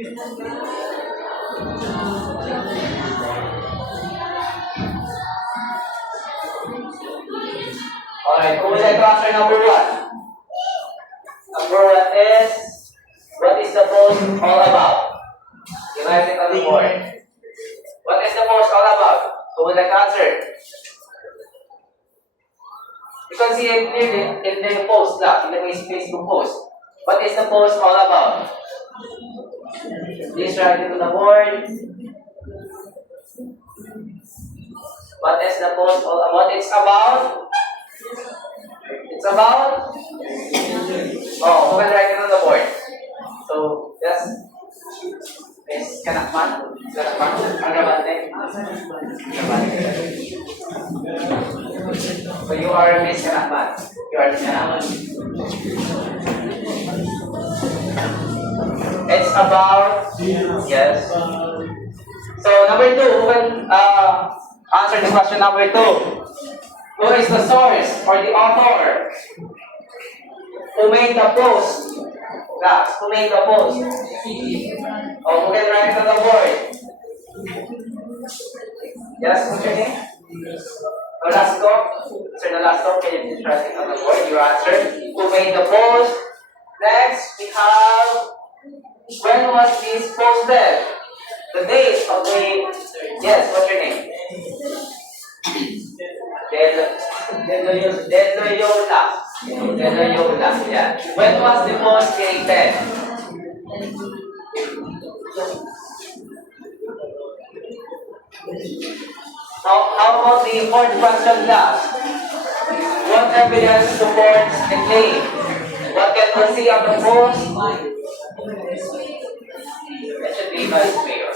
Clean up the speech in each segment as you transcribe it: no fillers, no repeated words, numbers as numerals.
Alright, who would like to answer number 1? Number 1 is, what is the post all about? You write it on the board. What is the post all about? Who would like to answer? You can see it clearly in the post now, in the Facebook post. What is the post all about? Please write it on the board. What is the post all about? What it's about? It's about? Oh, who can write it on the board? So, yes. Miss Kanakman? Agabante? So you are Miss Kanakman. You are Miss Kanakman. It's about, yes. So number 2, who can answer the question number 2? Who is the source or the author? Who made the post? Class, who made the post? Oh, who can write it on the board? Yes, what's your name? Nolasco? Sir Nolasco, can you please write it on the board? Your answer. Who made the post? Next, we have, when was this posted? The date of the, yes, what's your name? Deloyola. Yeah. When was the post created? How about the fourth question class? What evidence supports the claim? What can we see on the post? That should be vice mayor.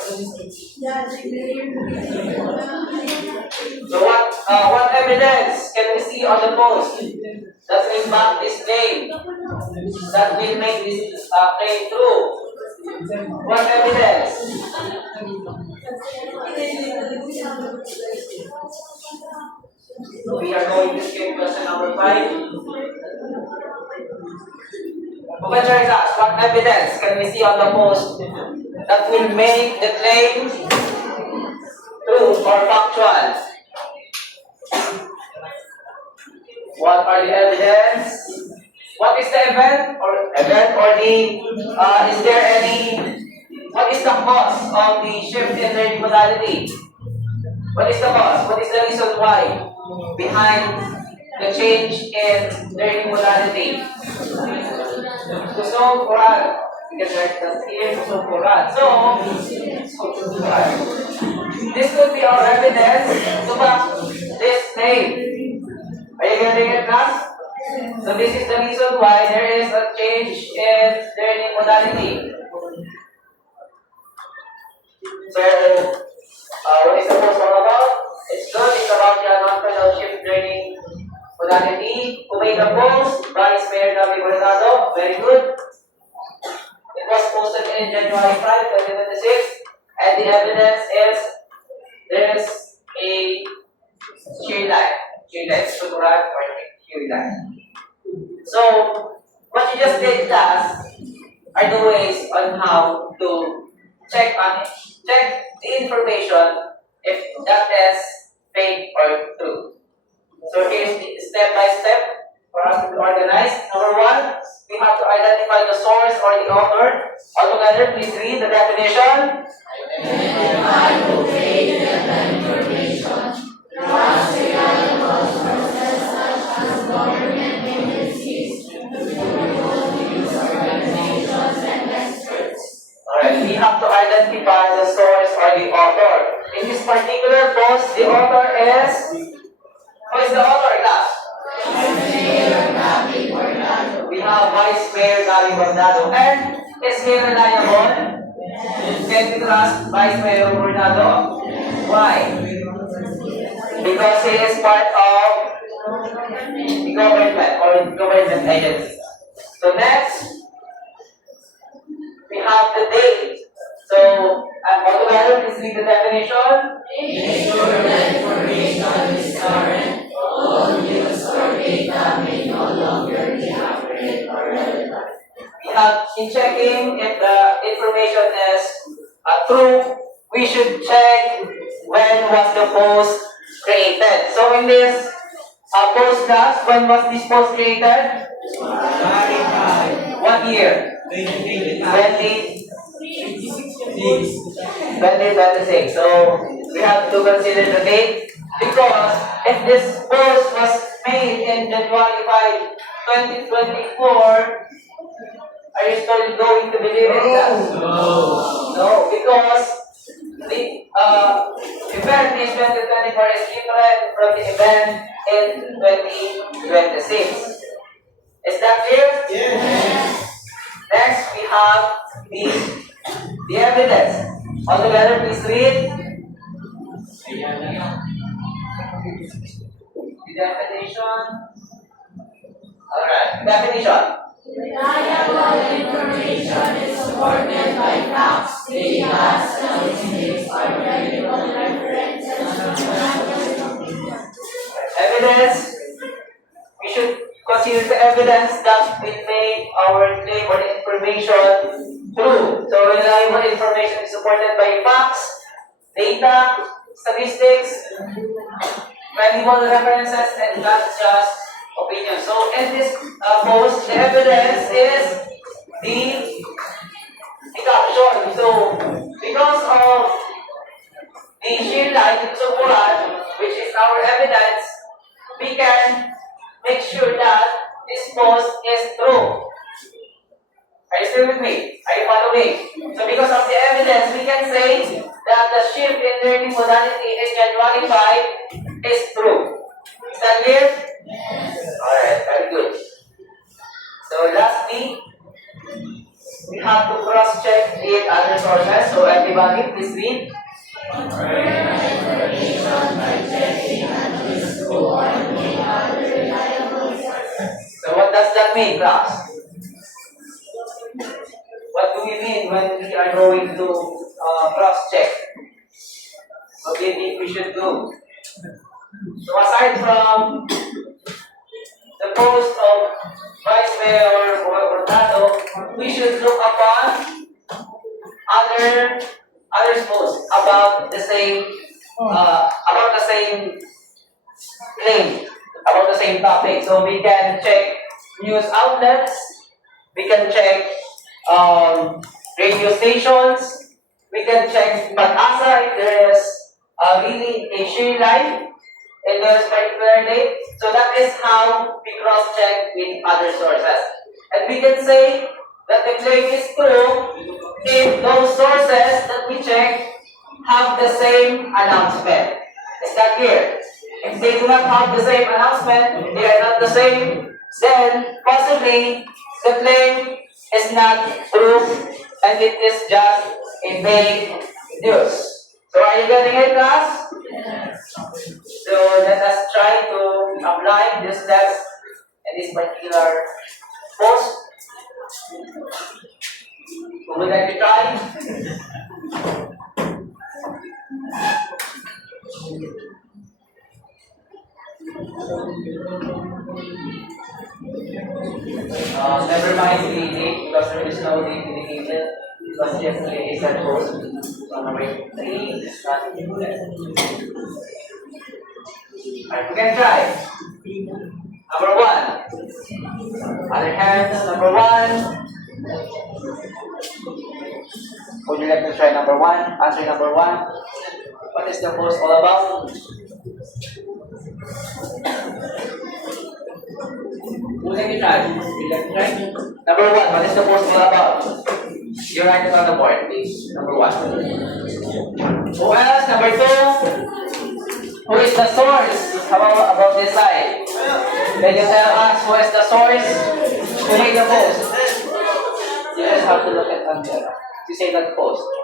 So what evidence can we see on the post that will back this claim? That will make this claim true? What evidence? So we are going to skip question number 5. What evidence can we see on the post that will make the claim true or factual? What are the evidence? What is the event or the is there any, what is the cause of the shift in learning modality? What is the cause? What is the reason why behind the change in learning modality? So Quran, we can write that here. So Quran. So this could be our evidence to back this claim. Are you getting it, class? So this is the reason why there is a change in learning modality. So what is the post all about? It's good. It's about the non-fellowship learning modality. Who made the post? Vice Mayor David Bernardo. Very good. It was posted in January 5, 2026. And the evidence is there is a shear line. Shear line, photograph or shear line. So, what you just did, class, are the ways on how to check the information if that is fake or true. So here's the step by step for us to organize. Number 1, we have to identify the source or the author. All together, please read the definition. Identify who created the information. Trust reliable sources such as government agencies, news organizations, and experts. Alright, we have to identify the source or the author. In this particular post, the author is, who is the author, class? We have Vice Mayor David Bernardo. And is he reliable? Can we trust Vice Mayor Bernardo? Why? Because he is part of the government or government agency. So next, we have the date. So, altogether, please read the definition. Ensure that information is current. All news or data may no longer be accurate or relevant. We have in checking if the information information is true, we should check when was the post created. So in this post class, when was this post created? 1 year. 2026. So we have to consider the date because if this post was made in January 5, 2024, are you still going to believe it? No, because the event in 2024 is different from the event in 2026. Is that clear? Next, we have the evidence. All together, please read. The definition. Alright, definition. Reliable information is supported by facts, data, statistics, or credible references from Evidence. We should consider the evidence that we make our claim or the information true. So reliable information is supported by facts, data, statistics, credible references, and not just opinion. So in this post, the evidence is the caption. So because of the sheer light in the Quran, which is our evidence, we can make sure that this post is true. Are you still with me? Are you following? So because of the evidence, we can say that the shift in learning modality in January 5 is true. Is that clear? Alright, very good. So lastly, we have to cross-check with other sources. So everybody, please read. So what does that mean, class? What do we mean when we are going to cross-check? What do you think we should do? So aside from the post of Vice Mayor Hurtado, we should look upon others posts about the same claim, about the same topic. So we can check news outlets, we can check radio stations, we can check Pag-asa if there is really a sheer life in this particular date. So that is how we cross-check with other sources. And we can say that the claim is true if those sources that we check have the same announcement. Is that clear? If they do not have the same announcement, they are not the same, then possibly the claim is not true and it is just a fake news. So are you getting it, class? So let us try to apply this text in this particular post. Who would like to try? Never mind the date because there is no date indicated. Because yesterday is that post. So number 3 is not included. Alright, we can try. Number 1. Other hands, number 1. Would you like to try number 1? Answer number 1. What is the post all about? Who would like to try? Would you like to try? Number 1, what is the post all about? You write it on the board, please. Number 1. Who else? Number 2. Who is the source? How about this side? Can you tell us who is the source? Who made the post? You just have to look at the you say that post.